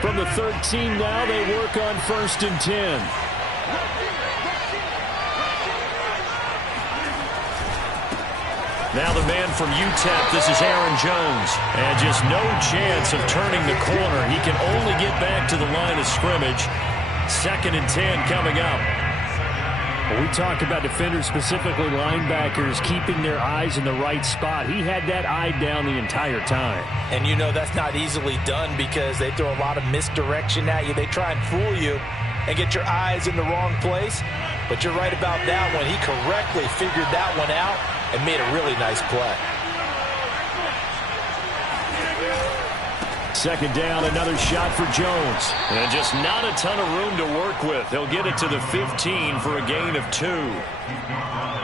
From the 13 now, they work on 1st and 10. Now the man from UTEP, this is Aaron Jones. And just no chance of turning the corner. He can only get back to the line of scrimmage. 2nd and 10 coming up. Well, we talk about defenders, specifically linebackers, keeping their eyes in the right spot. He had that eye down the entire time. And you know that's not easily done because they throw a lot of misdirection at you. They try and fool you and get your eyes in the wrong place. But you're right about that one. He correctly figured that one out and made a really nice play. 2nd down, another shot for Jones. And just not a ton of room to work with. He'll get it to the 15 for a gain of 2.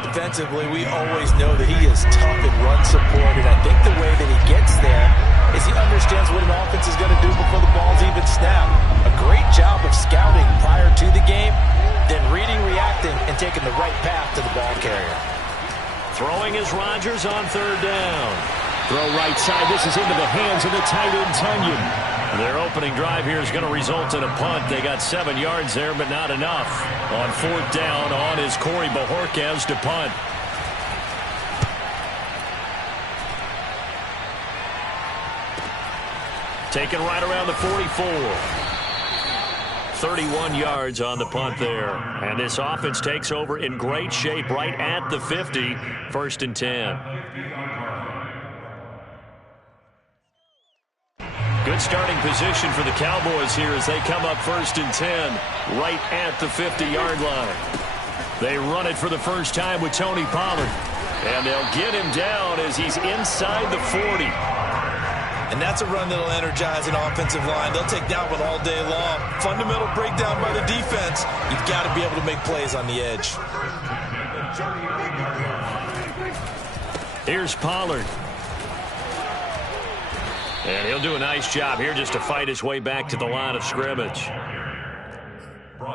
Defensively, we always know that he is tough in run support, and I think the way that he gets there is he understands what an offense is going to do before the ball's even snapped. A great job of scouting prior to the game, then reading, reacting, and taking the right path to the ball carrier. Throwing is Rodgers on 3rd down. Throw right side. This is into the hands of the tight end, Tunyon. Their opening drive here is going to result in a punt. They got 7 yards there, but not enough. On 4th down, on is Corey Bojorquez to punt. Taken right around the 44. 31 yards on the punt there. And this offense takes over in great shape right at the 50. 1st and 10. Good starting position for the Cowboys here as they come up 1st and 10 right at the 50-yard line. They run it for the first time with Tony Pollard. And they'll get him down as he's inside the 40. And that's a run that'll energize an offensive line. They'll take that one all day long. Fundamental breakdown by the defense. You've got to be able to make plays on the edge. Here's Pollard. And he'll do a nice job here just to fight his way back to the line of scrimmage.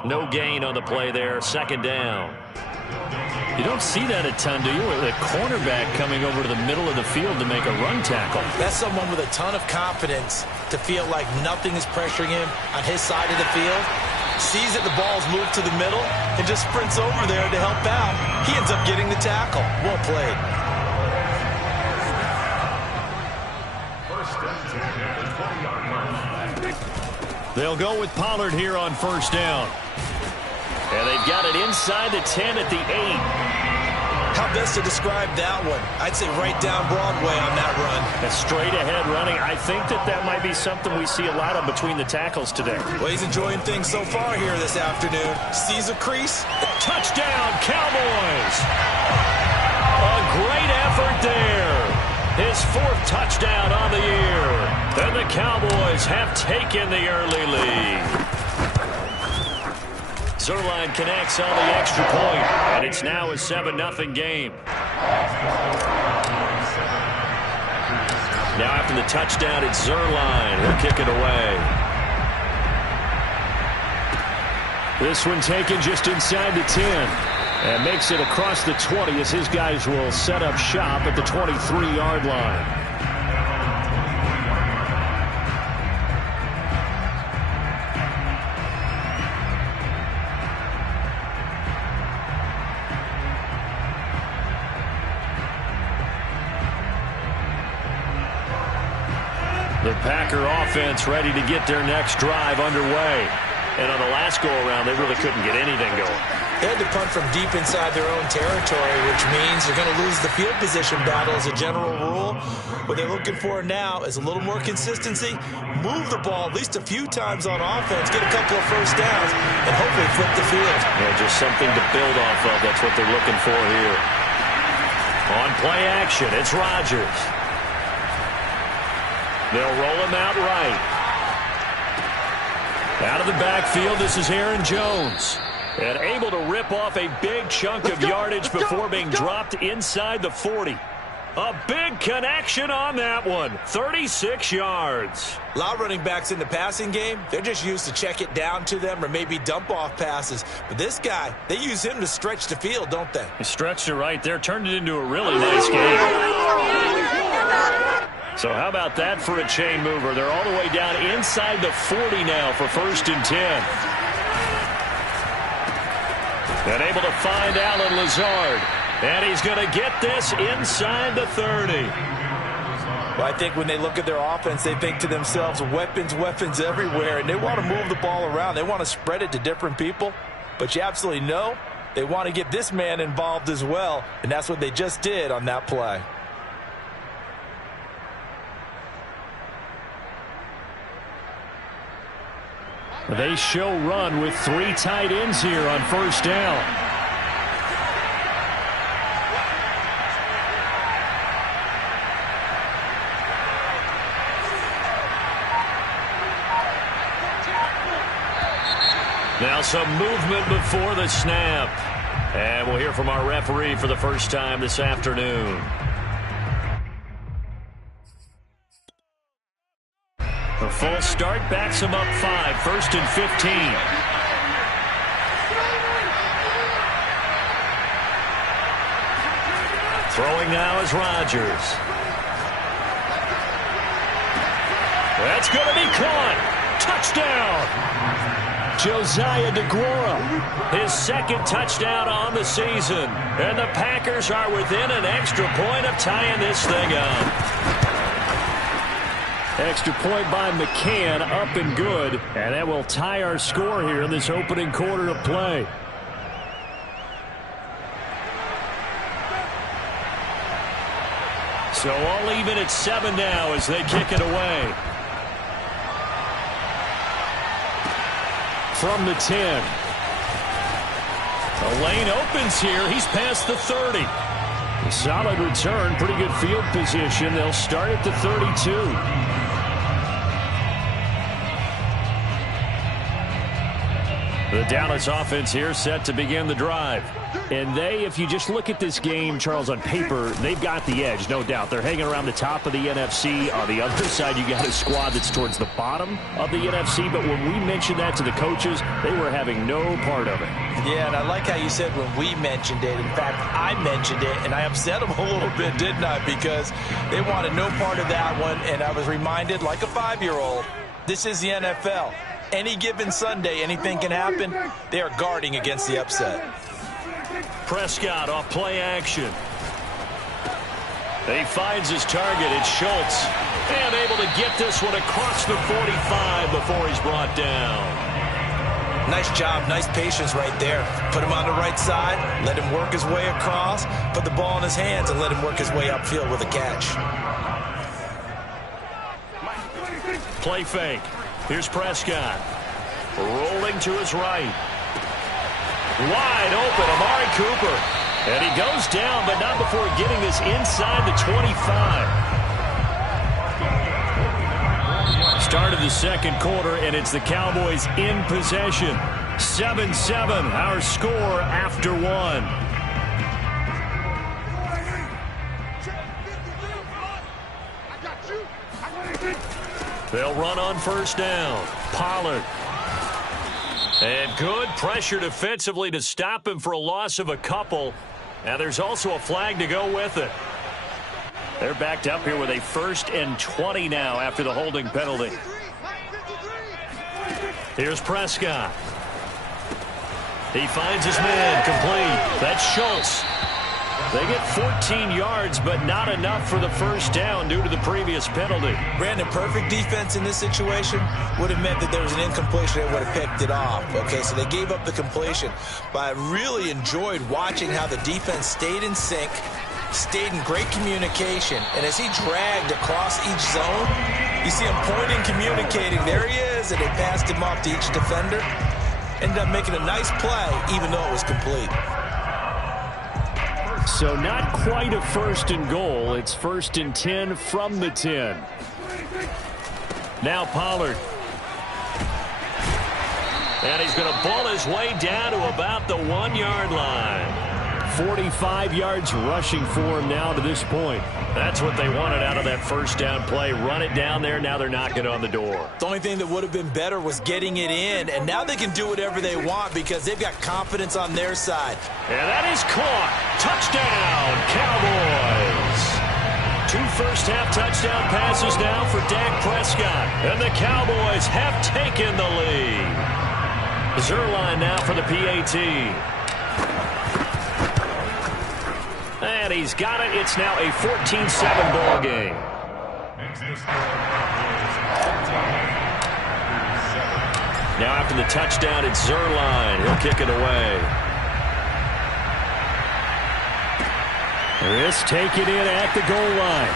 No gain on the play there. 2nd down. You don't see that a ton, do you? With a cornerback coming over to the middle of the field to make a run tackle. That's someone with a ton of confidence to feel like nothing is pressuring him on his side of the field. Sees that the ball's moved to the middle and just sprints over there to help out. He ends up getting the tackle. Well played. They'll go with Pollard here on 1st down. And they've got it inside the 10 at the 8. How best to describe that one? I'd say right down Broadway on that run. A straight ahead running. I think that might be something we see a lot of between the tackles today. Well, he's enjoying things so far here this afternoon. Sees a crease. Touchdown, Cowboys! A great effort there. His 4th touchdown on the year. And the Cowboys have taken the early lead. Zerline connects on the extra point, and it's now a 7-0 game. Now after the touchdown, it's Zerline. He'll kick it away. This one taken just inside the 10. And makes it across the 20 as his guys will set up shop at the 23-yard line. The Packer offense ready to get their next drive underway. And on the last go-around, they really couldn't get anything going. They had to punt from deep inside their own territory, which means they're going to lose the field position battle as a general rule. What they're looking for now is a little more consistency, move the ball at least a few times on offense, get a couple of first downs, and hopefully flip the field. Yeah, just something to build off of. That's what they're looking for here. On play action, it's Rodgers. They'll roll him out right. Out of the backfield, this is Aaron Jones. And able to rip off a big chunk of yardage before being dropped inside the 40. A big connection on that one. 36 yards. A lot of running backs in the passing game, they're just used to check it down to them or maybe dump off passes. But this guy, they use him to stretch the field, don't they? He stretched it right there, turned it into a really nice game. So how about that for a chain mover? They're all the way down inside the 40 now for 1st and 10. And able to find Alan Lazard. And he's going to get this inside the 30. Well, I think when they look at their offense, they think to themselves, weapons, weapons everywhere. And they want to move the ball around. They want to spread it to different people. But you absolutely know they want to get this man involved as well. And that's what they just did on that play. They show run with 3 tight ends here on 1st down. Now some movement before the snap. And we'll hear from our referee for the first time this afternoon. A full start backs him up 5, 1st and 15. Throwing now is Rodgers. That's going to be caught. Touchdown. Josiah DeGuara, his 2nd touchdown on the season. And the Packers are within an extra point of tying this thing up. Extra point by McCann, up and good. And that will tie our score here in this opening quarter of play. So all even at 7 now as they kick it away. From the 10. The lane opens here. He's past the 30. Solid return. Pretty good field position. They'll start at the 32. The Dallas offense here set to begin the drive. And they, if you just look at this game, Charles, on paper, they've got the edge, no doubt. They're hanging around the top of the NFC. On the other side, you got a squad that's towards the bottom of the NFC. But when we mentioned that to the coaches, they were having no part of it. Yeah, and I like how you said when we mentioned it. In fact, I mentioned it, and I upset them a little bit, didn't I? Because they wanted no part of that one, and I was reminded, like a 5-year-old, this is the NFL. Any given Sunday, anything can happen. They are guarding against the upset. Prescott off play action. He finds his target. It's Schultz. And able to get this one across the 45 before he's brought down. Nice job. Nice patience right there. Put him on the right side. Let him work his way across. Put the ball in his hands and let him work his way upfield with a catch. Play fake. Here's Prescott. Rolling to his right. Wide open, Amari Cooper. And he goes down, but not before getting this inside the 25. Start of the 2nd quarter, and it's the Cowboys in possession. 7-7, our score after 1. They'll run on 1st down. Pollard. And good pressure defensively to stop him for a loss of a couple. And there's also a flag to go with it. They're backed up here with a 1st and 20 now after the holding penalty. Here's Prescott. He finds his man complete. That's Schultz. They get 14 yards, but not enough for the 1st down due to the previous penalty. Brandon, perfect defense in this situation would have meant that there was an incompletion. They would have picked it off. Okay, so they gave up the completion. But I really enjoyed watching how the defense stayed in sync, stayed in great communication. And as he dragged across each zone, you see him pointing, communicating. There he is, and they passed him off to each defender. Ended up making a nice play, even though it was complete. So not quite a 1st and goal. It's 1st and 10 from the 10. Now Pollard. And he's going to ball his way down to about the 1-yard line. 45 yards rushing for him now to this point. That's what they wanted out of that 1st down play. Run it down there. Now they're knocking on the door. The only thing that would have been better was getting it in, and now they can do whatever they want because they've got confidence on their side. And that is caught. Touchdown, Cowboys. 2 first-half touchdown passes now for Dak Prescott. And the Cowboys have taken the lead. Zerline now for the PAT. And he's got it. It's now a 14-7 ball game. Now after the touchdown, it's Zerline. He'll kick it away. This taken in at the goal line.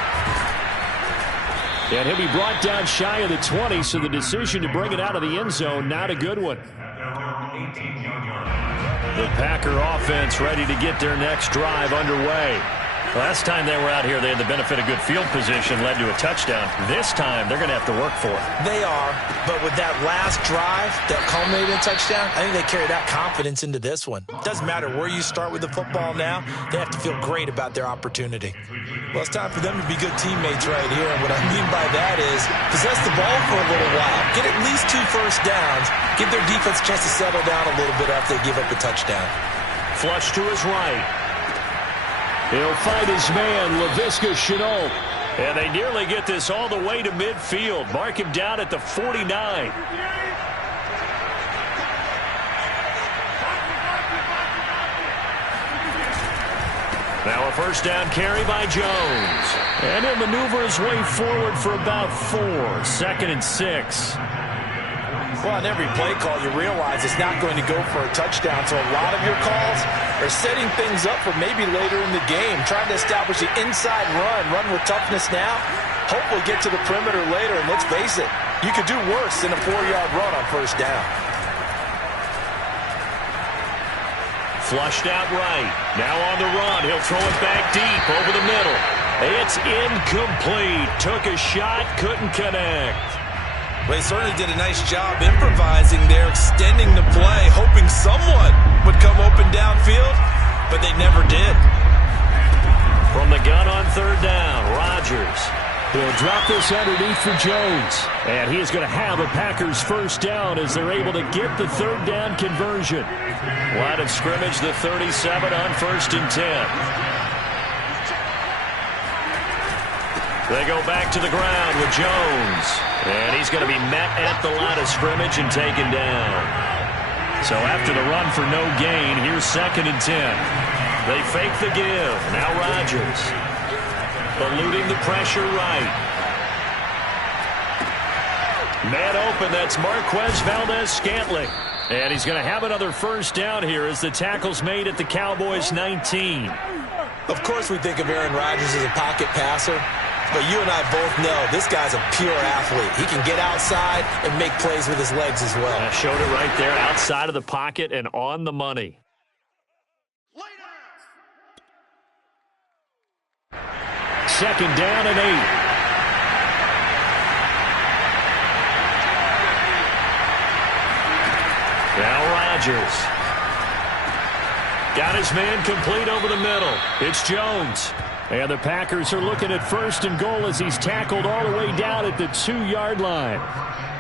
And he'll be brought down shy of the 20, so the decision to bring it out of the end zone, not a good one. The Packer offense ready to get their next drive underway. Last time they were out here, they had the benefit of good field position, led to a touchdown. This time, they're going to have to work for it. They are, but with that last drive that culminated in a touchdown, I think they carry that confidence into this one. Doesn't matter where you start with the football now, they have to feel great about their opportunity. Well, it's time for them to be good teammates right here, and what I mean by that is possess the ball for a little while, get at least 2 first downs, give their defense a chance to settle down a little bit after they give up a touchdown. Flush to his right. He'll find his man, Laviska Shenault. And they nearly get this all the way to midfield. Mark him down at the 49. Now a first down carry by Jones. And he'll maneuver his way forward for about 4. 2nd and 6. Well, on every play call, you realize it's not going to go for a touchdown. So a lot of your calls are setting things up for maybe later in the game, trying to establish the inside run with toughness now, hopefully get to the perimeter later. And let's face it, you could do worse than a 4-yard run on first down. Flushed out right. Now on the run. He'll throw it back deep over the middle. It's incomplete. Took a shot, couldn't connect. Well, they certainly did a nice job improvising there, extending the play, hoping someone would come open downfield, but they never did. From the gun on 3rd down, Rodgers. He'll drop this underneath for Jones. And he is going to have a Packers first down as they're able to get the 3rd down conversion. Line of scrimmage, the 37 on 1st and 10. They go back to the ground with Jones. And he's going to be met at the line of scrimmage and taken down. So after the run for no gain, here's 2nd and 10. They fake the give. Now Rodgers. Eluding the pressure right. Man open, that's Marquez Valdez-Scantling. And he's going to have another first down here as the tackle's made at the Cowboys' 19. Of course we think of Aaron Rodgers as a pocket passer. But you and I both know this guy's a pure athlete. He can get outside and make plays with his legs as well. I showed it right there, outside of the pocket and on the money. 2nd down and 8. Now Rodgers. Got his man complete over the middle. It's Jones. And the Packers are looking at 1st and goal as he's tackled all the way down at the 2-yard line.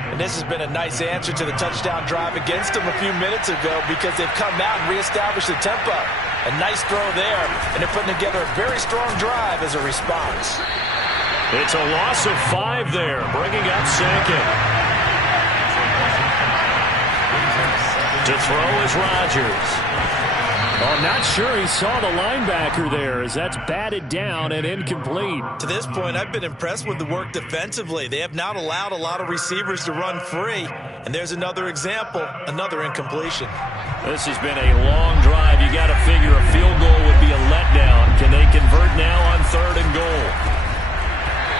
And this has been a nice answer to the touchdown drive against them a few minutes ago because they've come out and reestablished the tempo. A nice throw there, and they're putting together a very strong drive as a response. It's a loss of 5 there, bringing up 2nd. To throw is Rodgers. I'm not sure he saw the linebacker there as that's batted down and incomplete. To this point, I've been impressed with the work defensively. They have not allowed a lot of receivers to run free. And there's another example, another incompletion. This has been a long drive. You got to figure a field goal would be a letdown. Can they convert now on 3rd and goal?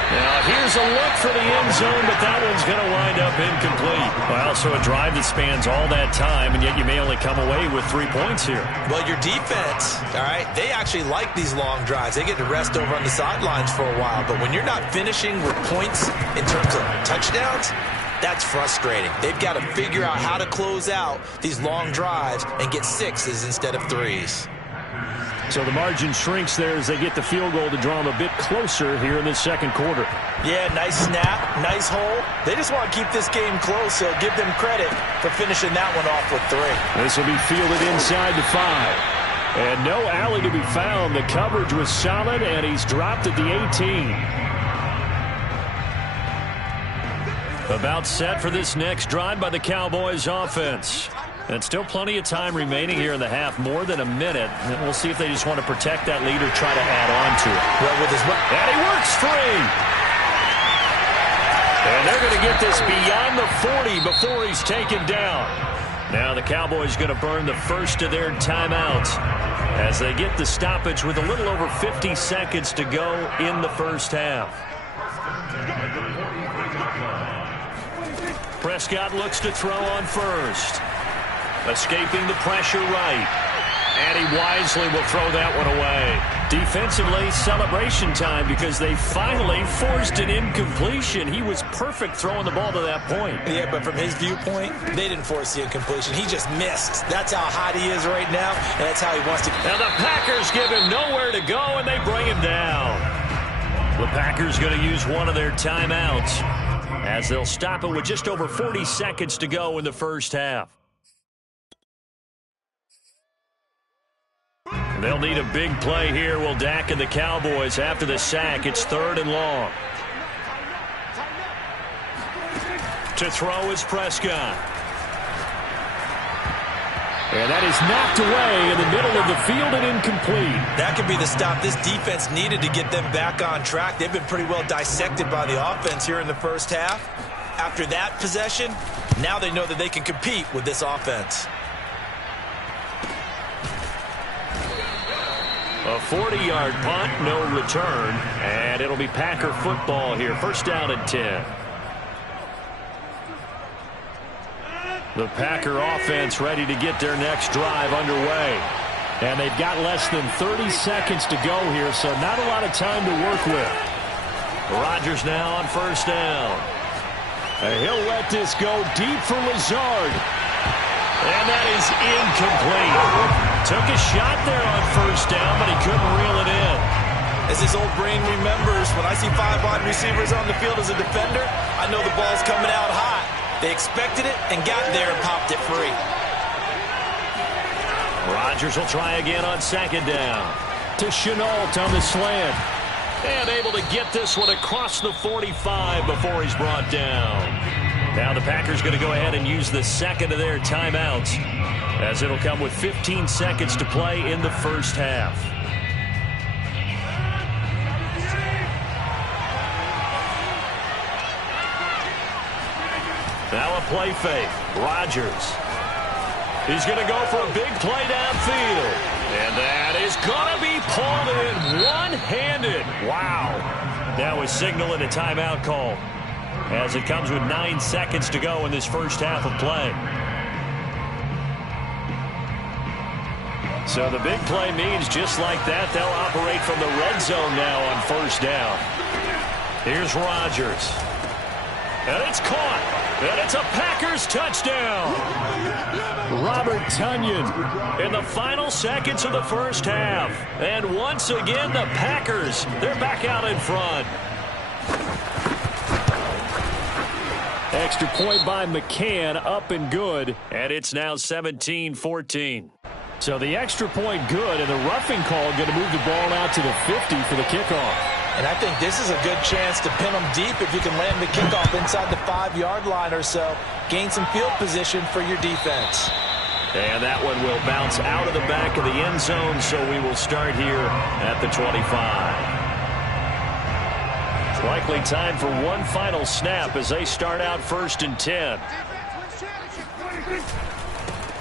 Now, here's a look for the end zone, but that one's going to wind up incomplete. Well, so a drive that spans all that time, and yet you may only come away with 3 points here. Well, your defense, all right, they actually like these long drives. They get to rest over on the sidelines for a while, but when you're not finishing with points in terms of touchdowns, that's frustrating. They've got to figure out how to close out these long drives and get 6s instead of 3s. So the margin shrinks there as they get the field goal to draw them a bit closer here in the 2nd quarter. Yeah, nice snap, nice hole. They just want to keep this game close, so give them credit for finishing that one off with 3. This will be fielded inside the 5. And no alley to be found. The coverage was solid, and he's dropped at the 18. About set for this next drive by the Cowboys offense. And still plenty of time remaining here in the half, more than a minute. And we'll see if they just want to protect that lead or try to add on to it. Well, with his... And he works free. And they're going to get this beyond the 40 before he's taken down. Now the Cowboys going to burn the first of their timeouts as they get the stoppage with a little over 50 seconds to go in the first half. Prescott looks to throw on first. Escaping the pressure right. And he wisely will throw that one away. Defensively, celebration time because they finally forced an incompletion. He was perfect throwing the ball to that point. Yeah, but from his viewpoint, they didn't force the incompletion. He just missed. That's how hot he is right now, and that's how he wants to. Now the Packers give him nowhere to go, and they bring him down. The Packers going to use one of their timeouts as they'll stop it with just over 40 seconds to go in the first half. They'll need a big play here. Will Dak and the Cowboys after the sack. It's 3rd and long. To throw is Prescott. And that is knocked away in the middle of the field and incomplete. That could be the stop this defense needed to get them back on track. They've been pretty well dissected by the offense here in the first half. After that possession, now they know that they can compete with this offense. A 40-yard punt, no return, and it'll be Packer football here. First down and 10. The Packer offense ready to get their next drive underway. And they've got less than 30 seconds to go here, so not a lot of time to work with. Rodgers now on first down. And he'll let this go deep for Lazard. And that is incomplete. Took a shot there on first down, but he couldn't reel it in. As his old brain remembers, when I see 5 wide receivers on the field as a defender, I know the ball's coming out hot. They expected it and got there and popped it free. Rodgers will try again on second down. To Chenault on the slant. And able to get this one across the 45 before he's brought down. Now the Packers going to go ahead and use the second of their timeouts, as it'll come with 15 seconds to play in the first half. Now a play fake. Rodgers. He's going to go for a big play downfield. And that is going to be pulled in one-handed. Wow. That was signaling a timeout call, as it comes with 9 seconds to go in this first half of play. So the big play means just like that, they'll operate from the red zone now on first down. Here's Rodgers. And it's caught. And it's a Packers touchdown. Robert Tonyan in the final seconds of the first half. And once again, the Packers, they're back out in front. Extra point by McCann, up and good. And it's now 17-14. So the extra point good, and the roughing call going to move the ball out to the 50 for the kickoff. And I think this is a good chance to pin them deep if you can land the kickoff inside the 5-yard line or so. Gain some field position for your defense. And that one will bounce out of the back of the end zone, so we will start here at the 25. It's likely time for one final snap as they start out 1st and 10.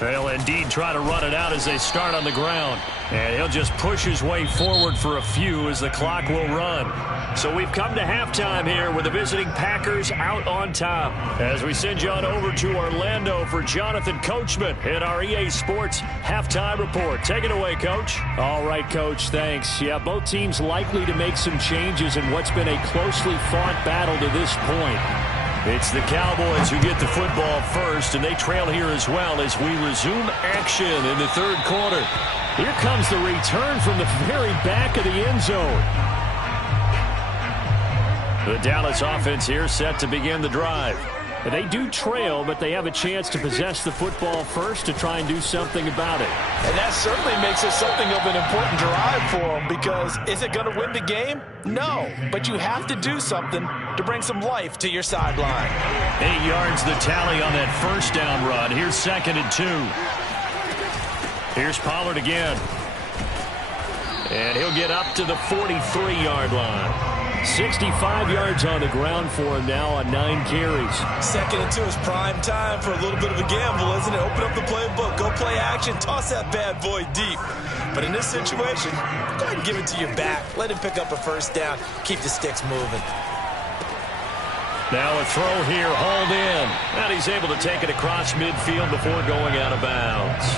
They'll indeed try to run it out as they start on the ground. And he'll just push his way forward for a few as the clock will run. So we've come to halftime here with the visiting Packers out on top. As we send you on over to Orlando for Jonathan Coachman in our EA Sports Halftime Report. Take it away, Coach. All right, Coach, thanks. Yeah, both teams likely to make some changes in what's been a closely fought battle to this point. It's the Cowboys who get the football first, and they trail here as well as we resume action in the 3rd quarter. Here comes the return from the very back of the end zone. The Dallas offense here set to begin the drive. They do trail, but they have a chance to possess the football first to try and do something about it. And that certainly makes it something of an important drive for them, because is it going to win the game? No, but you have to do something to bring some life to your sideline. 8 yards the tally on that first down run. Here's 2nd and 2. Here's Pollard again. And he'll get up to the 43-yard line. 65 yards on the ground for him now on 9 carries. 2nd and 2 is prime time for a little bit of a gamble, isn't it? Open up the playbook, go play action, toss that bad boy deep. But in this situation, go ahead and give it to your back. Let him pick up a first down. Keep the sticks moving. Now a throw here, hauled in. And he's able to take it across midfield before going out of bounds.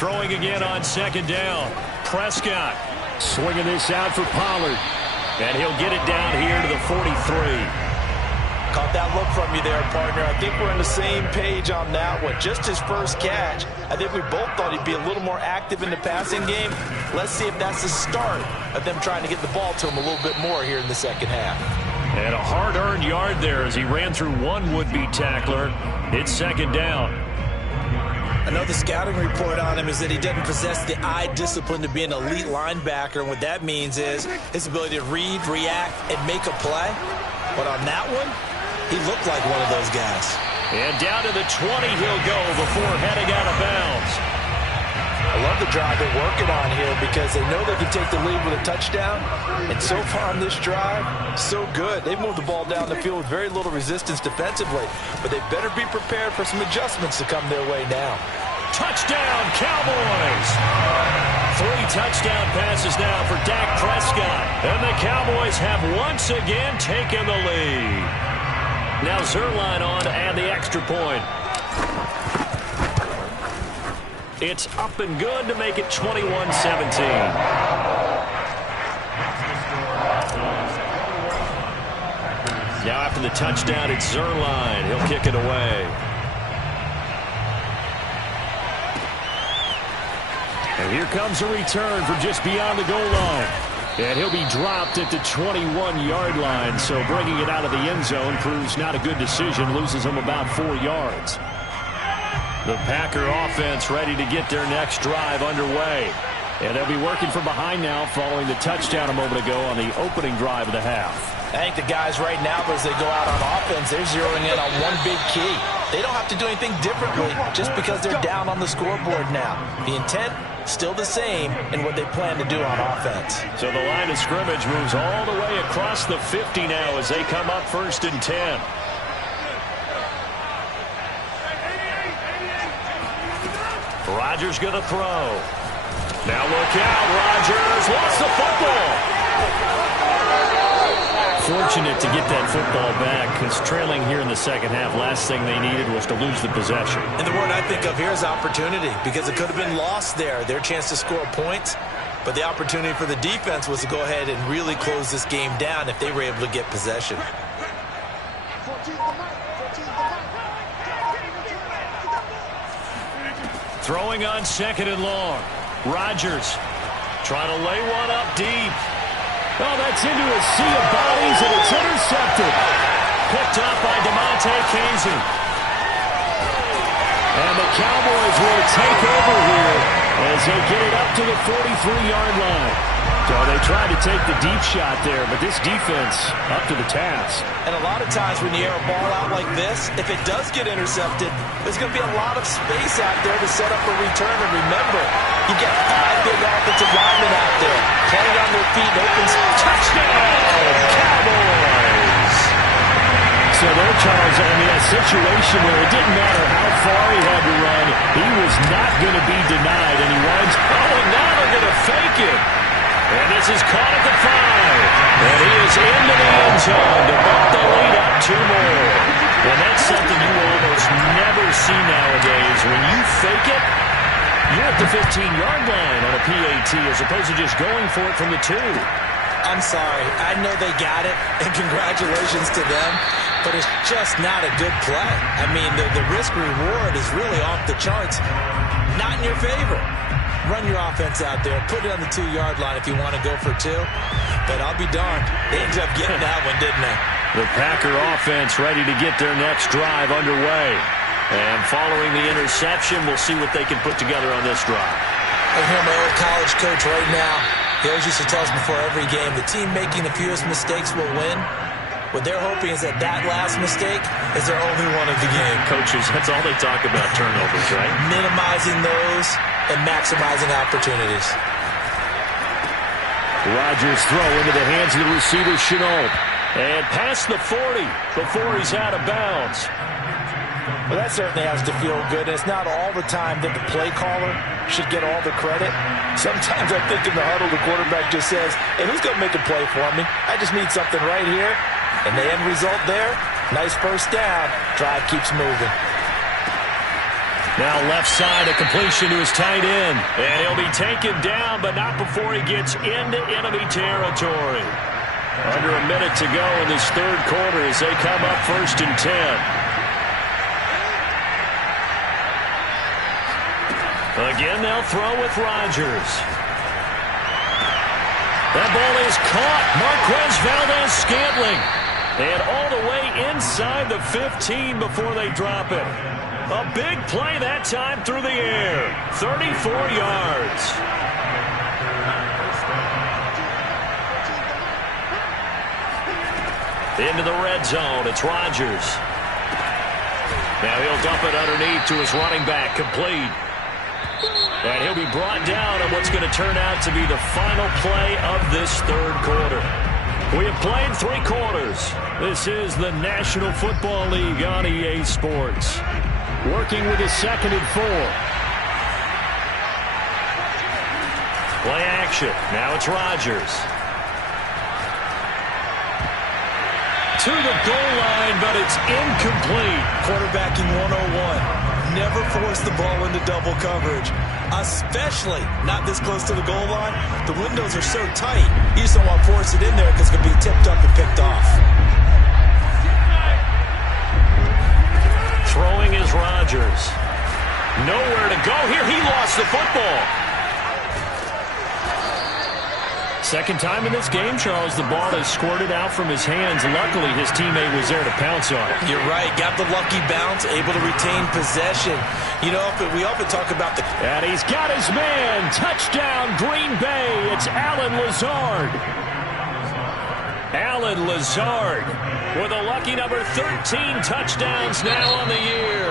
Throwing again on 2nd down. Prescott swinging this out for Pollard. And he'll get it down here to the 43. Caught that look from you there, partner. I think we're on the same page on that one. Just his first catch. I think we both thought he'd be a little more active in the passing game. Let's see if that's the start of them trying to get the ball to him a little bit more here in the second half. And a hard-earned yard there as he ran through one would-be tackler. It's 2nd down. I know the scouting report on him is that he doesn't possess the eye discipline to be an elite linebacker. And what that means is his ability to read, react, and make a play. But on that one, he looked like one of those guys. And down to the 20 he'll go before heading out of bounds. I love the drive they're working on here because they know they can take the lead with a touchdown. And so far on this drive, so good. They've moved the ball down the field with very little resistance defensively. But they better be prepared for some adjustments to come their way now. Touchdown, Cowboys! 3 touchdown passes now for Dak Prescott. And the Cowboys have once again taken the lead. Now Zerline on to add the extra point. It's up and good to make it 21-17. Now after the touchdown, it's Zerline. He'll kick it away. And here comes a return from just beyond the goal line. And he'll be dropped at the 21-yard line. So bringing it out of the end zone proves not a good decision. Loses him about 4 yards. The Packer offense ready to get their next drive underway. And they'll be working from behind now following the touchdown a moment ago on the opening drive of the half. I think the guys right now, as they go out on offense, they're zeroing in on one big key. They don't have to do anything differently just because they're down on the scoreboard now. The intent, still the same in what they plan to do on offense. So the line of scrimmage moves all the way across the 50 now as they come up 1st and 10. Rodgers going to throw. Now look out. Rodgers lost the football. Fortunate to get that football back because trailing here in the second half, last thing they needed was to lose the possession. And the word I think of here is opportunity because it could have been lost there. Their chance to score points. But the opportunity for the defense was to go ahead and really close this game down if they were able to get possession. Throwing on 2nd and long. Rodgers trying to lay one up deep. Oh, that's into a sea of bodies, and it's intercepted. Picked up by DeMonte Casey. And the Cowboys will take over here as they get it up to the 43-yard line. So they tried to take the deep shot there, but this defense up to the task. And a lot of times when you air a ball out like this, if it does get intercepted, there's going to be a lot of space out there to set up a return. And remember, you got 5 big offensive linemen out there playing on their feet. Opens touchdown, Cowboys! So there, Charles, I mean, a situation where it didn't matter how far he had to run, he was not going to be denied, and he winds, oh, and now they're going to fake it. And this is caught at the 5. And he is into the end zone to bump the lead up 2 more. And that's something you almost never see nowadays. When you fake it, you're at the 15-yard line on a PAT as opposed to just going for it from the 2. I'm sorry. I know they got it, and congratulations to them, but it's just not a good play. I mean, the risk-reward is really off the charts. Not in your favor. run your offense out there. Put it on the 2-yard line if you want to go for 2. But I'll be darned. They ended up getting that one, didn't they? The Packer offense ready to get their next drive underway. And following the interception, we'll see what they can put together on this drive. I hear my old college coach right now. He always used to tell us before every game, the team making the fewest mistakes will win. What they're hoping is that last mistake is their only one of the game. Coaches, that's all they talk about, turnovers, right? Minimizing those and maximizing opportunities. Rodgers throw into the hands of the receiver, Chenault. And past the 40 before he's out of bounds. Well, that certainly has to feel good. It's not all the time that the play caller should get all the credit. Sometimes I think in the huddle, the quarterback just says, hey, who's going to make a play for me? I just need something right here. And the end result there, nice first down. Drive keeps moving. Now left side, a completion to his tight end. And he'll be taken down, but not before he gets into enemy territory. Under a minute to go in this third quarter as they come up 1st and 10. Again, they'll throw with Rodgers. That ball is caught. Marquez Valdez-Scantling. And all the way inside the 15 before they drop it. A big play that time through the air. 34 yards. Into the red zone. It's Rodgers. Now he'll dump it underneath to his running back. Complete. And he'll be brought down on what's going to turn out to be the final play of this third quarter. We have played 3 quarters. This is the National Football League on EA Sports. Working with his 2nd and 4. Play action. Now it's Rodgers. To the goal line, but it's incomplete. Quarterbacking 101. Never force the ball into double coverage. Especially not this close to the goal line. The windows are so tight. You just don't want to force it in there because it can be tipped up and picked off. Throwing is Rodgers. Nowhere to go here. He lost the football. Second time in this game, Charles, the ball has squirted out from his hands. Luckily, his teammate was there to pounce on it. You're right. Got the lucky bounce, able to retain possession. You know, we often talk about the... And he's got his man. Touchdown, Green Bay. It's Allen Lazard. Allen Lazard with a lucky number 13 touchdowns now on the year.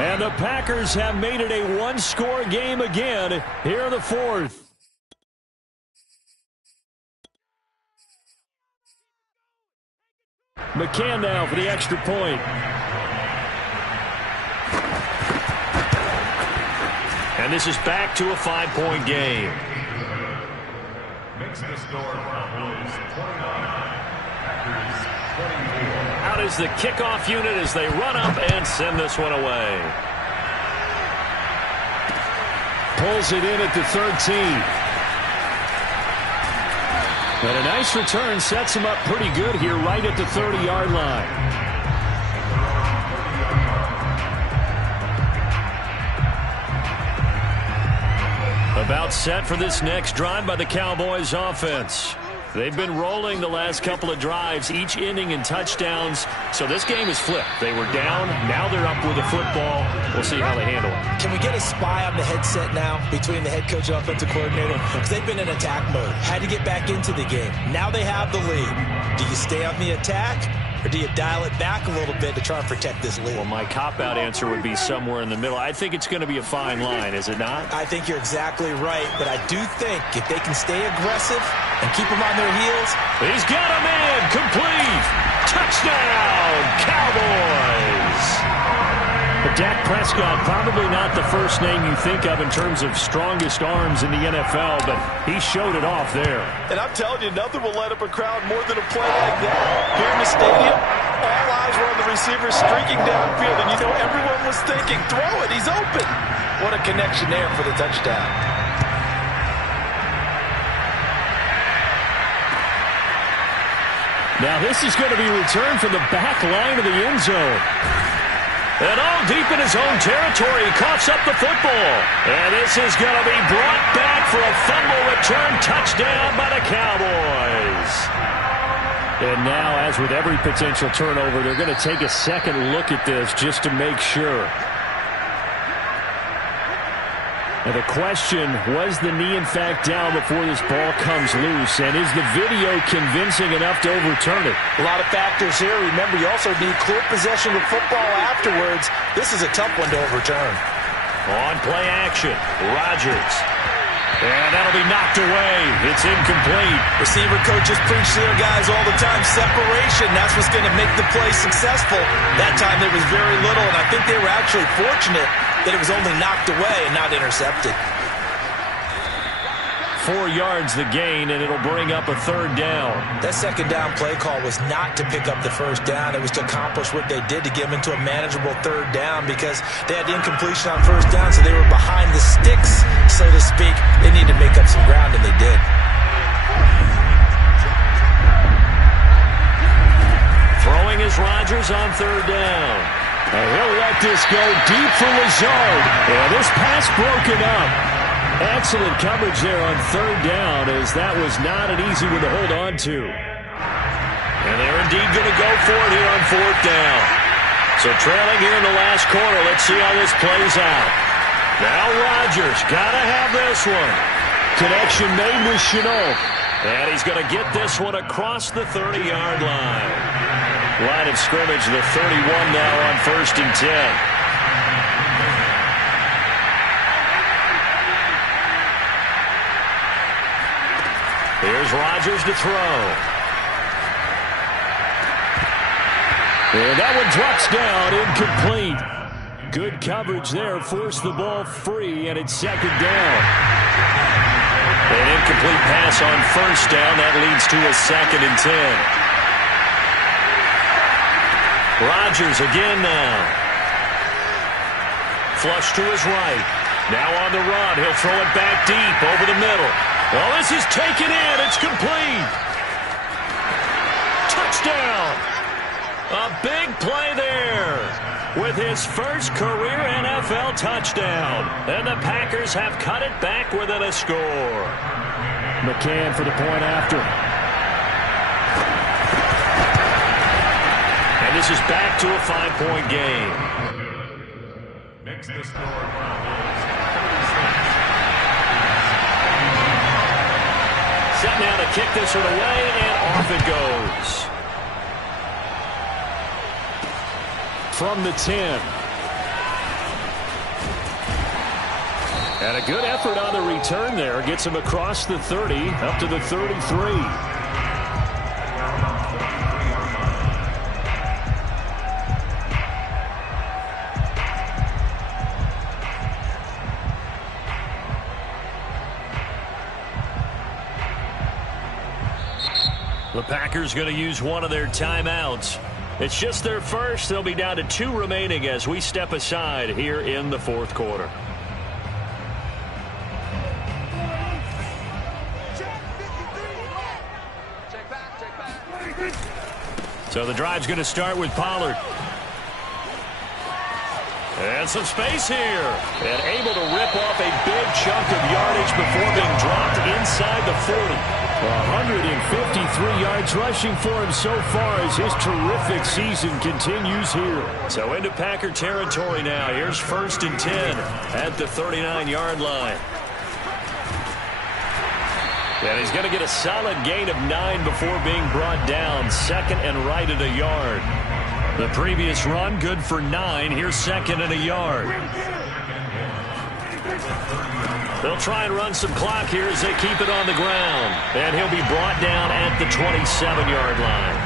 And the Packers have made it a one-score game again here in the fourth. McCann now for the extra point. And this is back to a 5-point game. Makes the score Cowboys 29, Packers 24. Out is the kickoff unit as they run up and send this one away. Pulls it in at the 13. And a nice return sets him up pretty good here right at the 30-yard line. About set for this next drive by the Cowboys offense. They've been rolling the last couple of drives, each inning in touchdowns. So this game is flipped. They were down. Now they're up with the football. We'll see how they handle it. Can we get a spy on the headset now between the head coach and offensive coordinator? Because they've been in attack mode. Had to get back into the game. Now they have the lead. Do you stay on the attack? Or do you dial it back a little bit to try and protect this lead? Well, my cop-out answer would be somewhere in the middle. I think it's going to be a fine line, is it not? I think you're exactly right, but I do think if they can stay aggressive and keep them on their heels. He's got him in. Complete. Touchdown, Cowboys. But Dak Prescott, probably not the first name you think of in terms of strongest arms in the NFL, but he showed it off there. And I'm telling you, nothing will light up a crowd more than a play like that. Here in the stadium, all eyes were on the receiver streaking downfield, and you know everyone was thinking, throw it, he's open. What a connection there for the touchdown. Now this is going to be returned from the back line of the end zone. And all deep in his own territory, he coughs up the football. And this is going to be brought back for a fumble return touchdown by the Cowboys. And now, as with every potential turnover, they're going to take a second look at this just to make sure. And the question, was the knee in fact down before this ball comes loose? And is the video convincing enough to overturn it? A lot of factors here. Remember, you also need clear possession of football afterwards. This is a tough one to overturn. On play action, Rodgers. And that'll be knocked away. It's incomplete. Receiver coaches preach to their guys all the time. Separation, that's what's going to make the play successful. That time there was very little, and I think they were actually fortunate that it was only knocked away and not intercepted. 4 yards the gain, and it'll bring up a third down. That second down play call was not to pick up the first down. It was to accomplish what they did, to get them into a manageable third down, because they had incompletion on first down, so they were behind the sticks, so to speak. They needed to make up some ground, and they did. Throwing is Rodgers on third down. And he'll let this go deep for Lazard. And this pass broken up. Excellent coverage there on third down, as that was not an easy one to hold on to. And they're indeed going to go for it here on fourth down. So trailing here in the last quarter, let's see how this plays out. Now Rodgers, got to have this one. Connection made with Chenault. And he's going to get this one across the 30-yard line. Line of scrimmage, the 31 now on 1st and 10. Here's Rodgers to throw. And that one drops down, incomplete. Good coverage there, forced the ball free, and it's second down. An incomplete pass on first down, that leads to a 2nd and 10. Rodgers again now. Flush to his right. Now on the run. He'll throw it back deep over the middle. Well, this is taken in. It's complete. Touchdown. A big play there with his first career NFL touchdown. And the Packers have cut it back within a score. McCann for the point after. And this is back to a 5-point game. Makes the score Broncos 36. Set now to kick this one away, and off it goes. From the 10. And a good effort on the return there. Gets him across the 30, up to the 33. The Packers going to use one of their timeouts. It's just their first. They'll be down to 2 remaining as we step aside here in the 4th quarter. So the drive's going to start with Pollard. And some space here. And able to rip off a big chunk of yardage before being dropped inside the 40. 153 yards rushing for him so far as his terrific season continues here. So into Packer territory now. Here's 1st and 10 at the 39-yard line. And he's going to get a solid gain of 9 before being brought down. 2nd and right at a yard. The previous run good for 9. Here's 2nd and a yard. They'll try and run some clock here as they keep it on the ground. And he'll be brought down at the 27-yard line.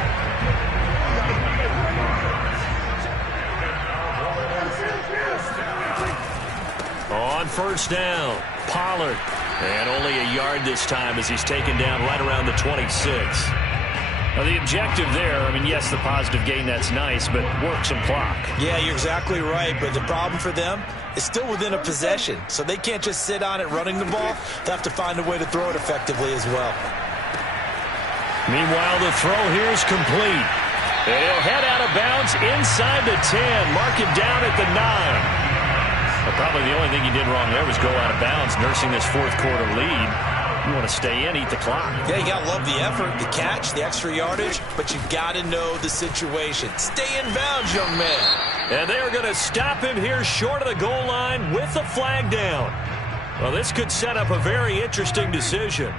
On 1st down, Pollard. And only a yard this time as he's taken down right around the 26. Now, the objective there, I mean, yes, the positive gain, that's nice, but work some clock. Yeah, you're exactly right, but the problem for them is still within a possession, so they can't just sit on it running the ball. They have to find a way to throw it effectively as well. Meanwhile, the throw here is complete. And he'll head out of bounds inside the 10. Mark him down at the 9. But probably the only thing he did wrong there was go out of bounds, nursing this fourth quarter lead. You want to stay in, eat the clock. Yeah, you got to love the effort, the catch, the extra yardage, but you got to know the situation. Stay in bounds, young man. And they are going to stop him here short of the goal line with the flag down. Well, this could set up a very interesting decision.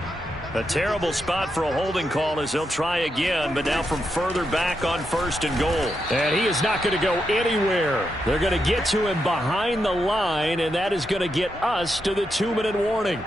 A terrible spot for a holding call as they'll try again, but now from further back on 1st and goal. And he is not going to go anywhere. They're going to get to him behind the line, and that is going to get us to the 2-minute warning.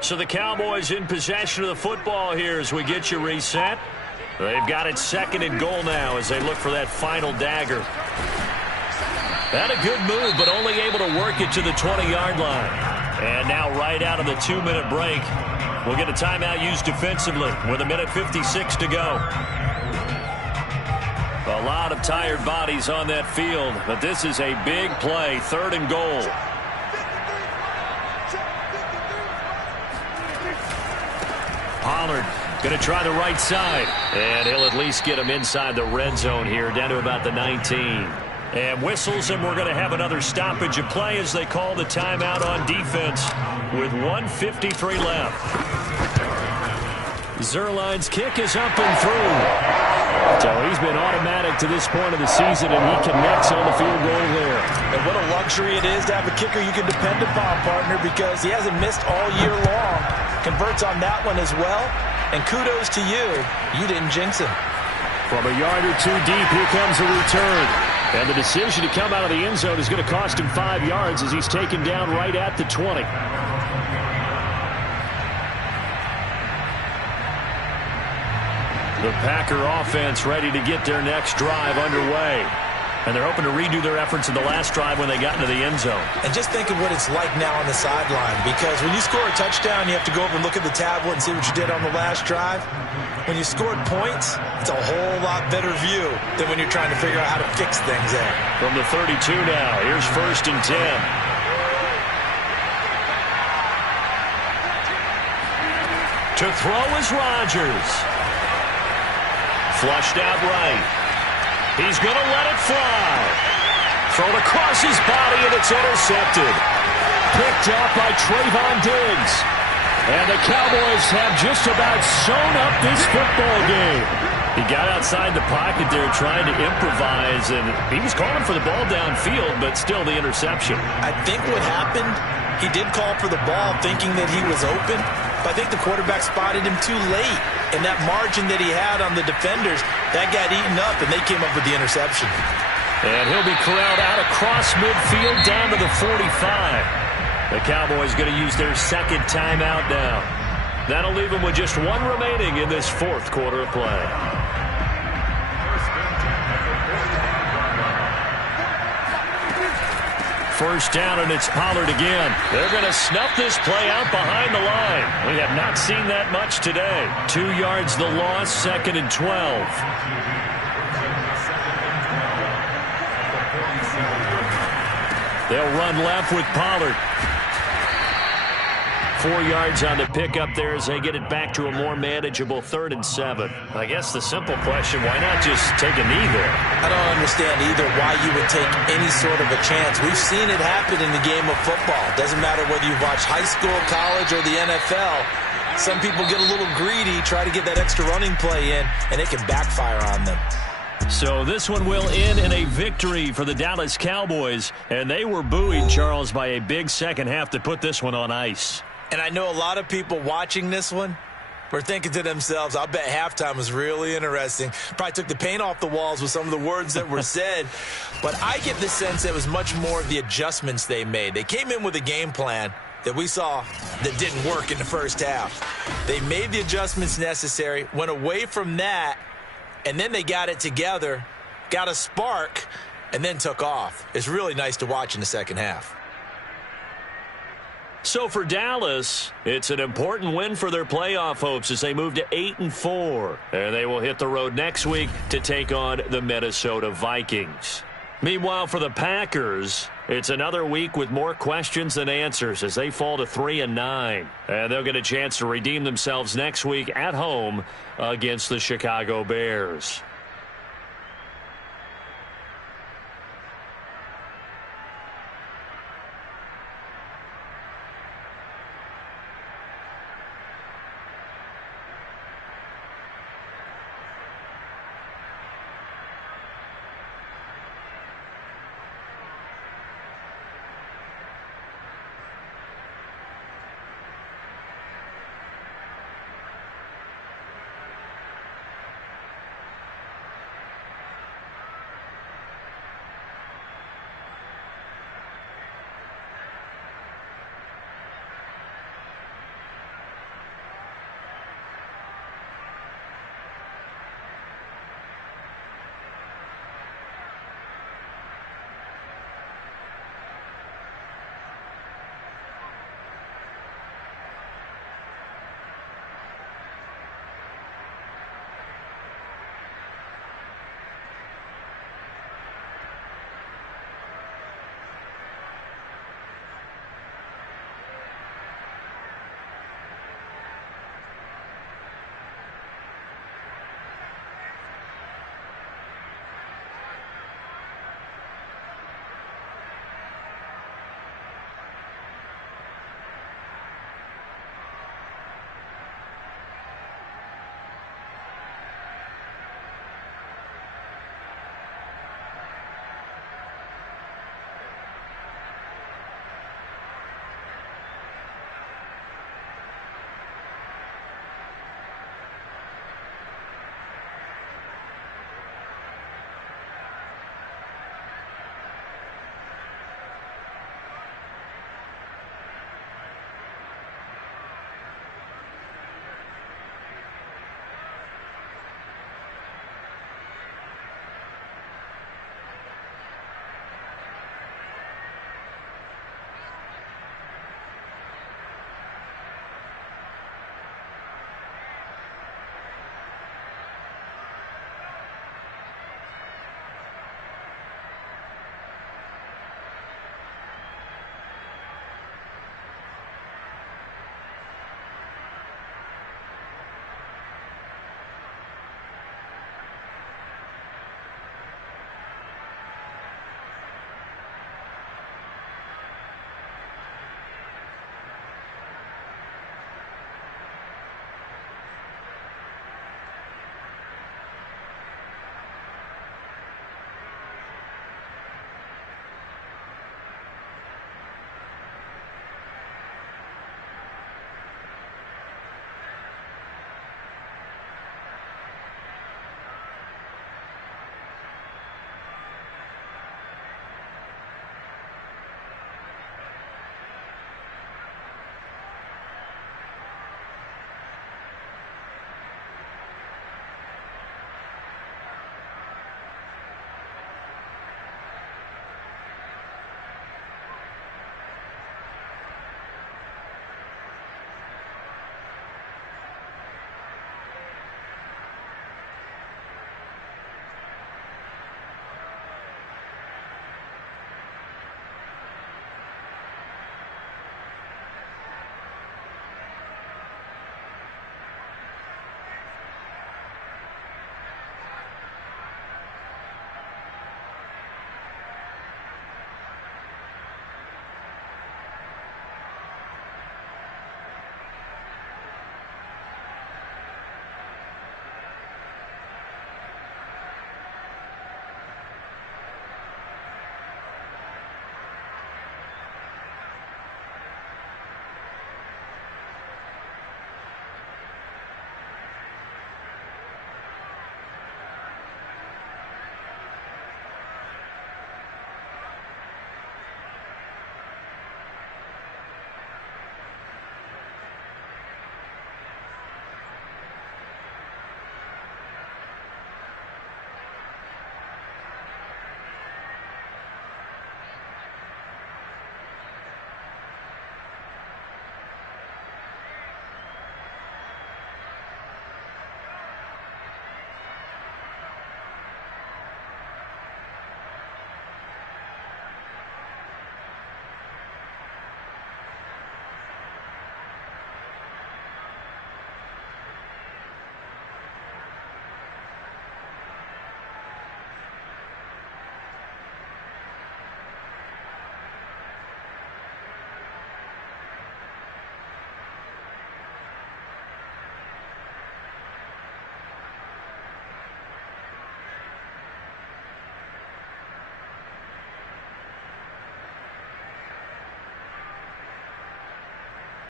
So the Cowboys in possession of the football here as we get you reset. They've got it 2nd and goal now as they look for that final dagger. Had a good move, but only able to work it to the 20-yard line. And now right out of the 2-minute break, we'll get a timeout used defensively with 1:56 to go. A lot of tired bodies on that field, but this is a big play, 3rd and goal. Pollard going to try the right side, and he'll at least get him inside the red zone here, down to about the 19. And whistles, and we're going to have another stoppage of play as they call the timeout on defense with 1:53 left. Zerline's kick is up and through. So he's been automatic to this point of the season, and he connects on the field goal there. And what a luxury it is to have a kicker you can depend upon, partner, because he hasn't missed all year long. Converts on that one as well. And kudos to you. You didn't jinx him. From a yard or two deep, here comes the return. And the decision to come out of the end zone is going to cost him 5 yards as he's taken down right at the 20. The Packer offense ready to get their next drive underway. And they're hoping to redo their efforts in the last drive when they got into the end zone. And just think of what it's like now on the sideline, because when you score a touchdown, you have to go over and look at the tablet and see what you did on the last drive. When you scored points, it's a whole lot better view than when you're trying to figure out how to fix things there. From the 32 now, here's 1st and 10. To throw is Rodgers. Flushed out right. He's going to let it fly. Thrown across his body, and it's intercepted. Picked up by Trayvon Diggs. And the Cowboys have just about sewn up this football game. He got outside the pocket there trying to improvise, and he was calling for the ball downfield, but still the interception. I think what happened, he did call for the ball thinking that he was open, but I think the quarterback spotted him too late. And that margin that he had on the defenders, that got eaten up, and they came up with the interception. And he'll be corralled out across midfield down to the 45. The Cowboys going to use their 2nd timeout now. That'll leave them with just 1 remaining in this 4th quarter of play. First down, and it's Pollard again. They're going to snuff this play out behind the line. We have not seen that much today. 2 yards the loss, 2nd and 12. They'll run left with Pollard. 4 yards on the pickup there as they get it back to a more manageable 3rd and 7. I guess the simple question, why not just take a knee there? I don't understand either why you would take any sort of a chance. We've seen it happen in the game of football. Doesn't matter whether you watch high school, college, or the NFL. Some people get a little greedy, try to get that extra running play in, and it can backfire on them. So this one will end in a victory for the Dallas Cowboys. And they were buoyed, Charles, by a big second half to put this one on ice. And I know a lot of people watching this one were thinking to themselves, I bet halftime was really interesting. Probably took the paint off the walls with some of the words that were said. But I get the sense that it was much more of the adjustments they made. They came in with a game plan that we saw that didn't work in the first half. They made the adjustments necessary, went away from that, and then they got it together, got a spark, and then took off. It's really nice to watch in the second half. So for Dallas, it's an important win for their playoff hopes as they move to 8-4. And they will hit the road next week to take on the Minnesota Vikings. Meanwhile, for the Packers, it's another week with more questions than answers as they fall to 3-9. And they'll get a chance to redeem themselves next week at home against the Chicago Bears.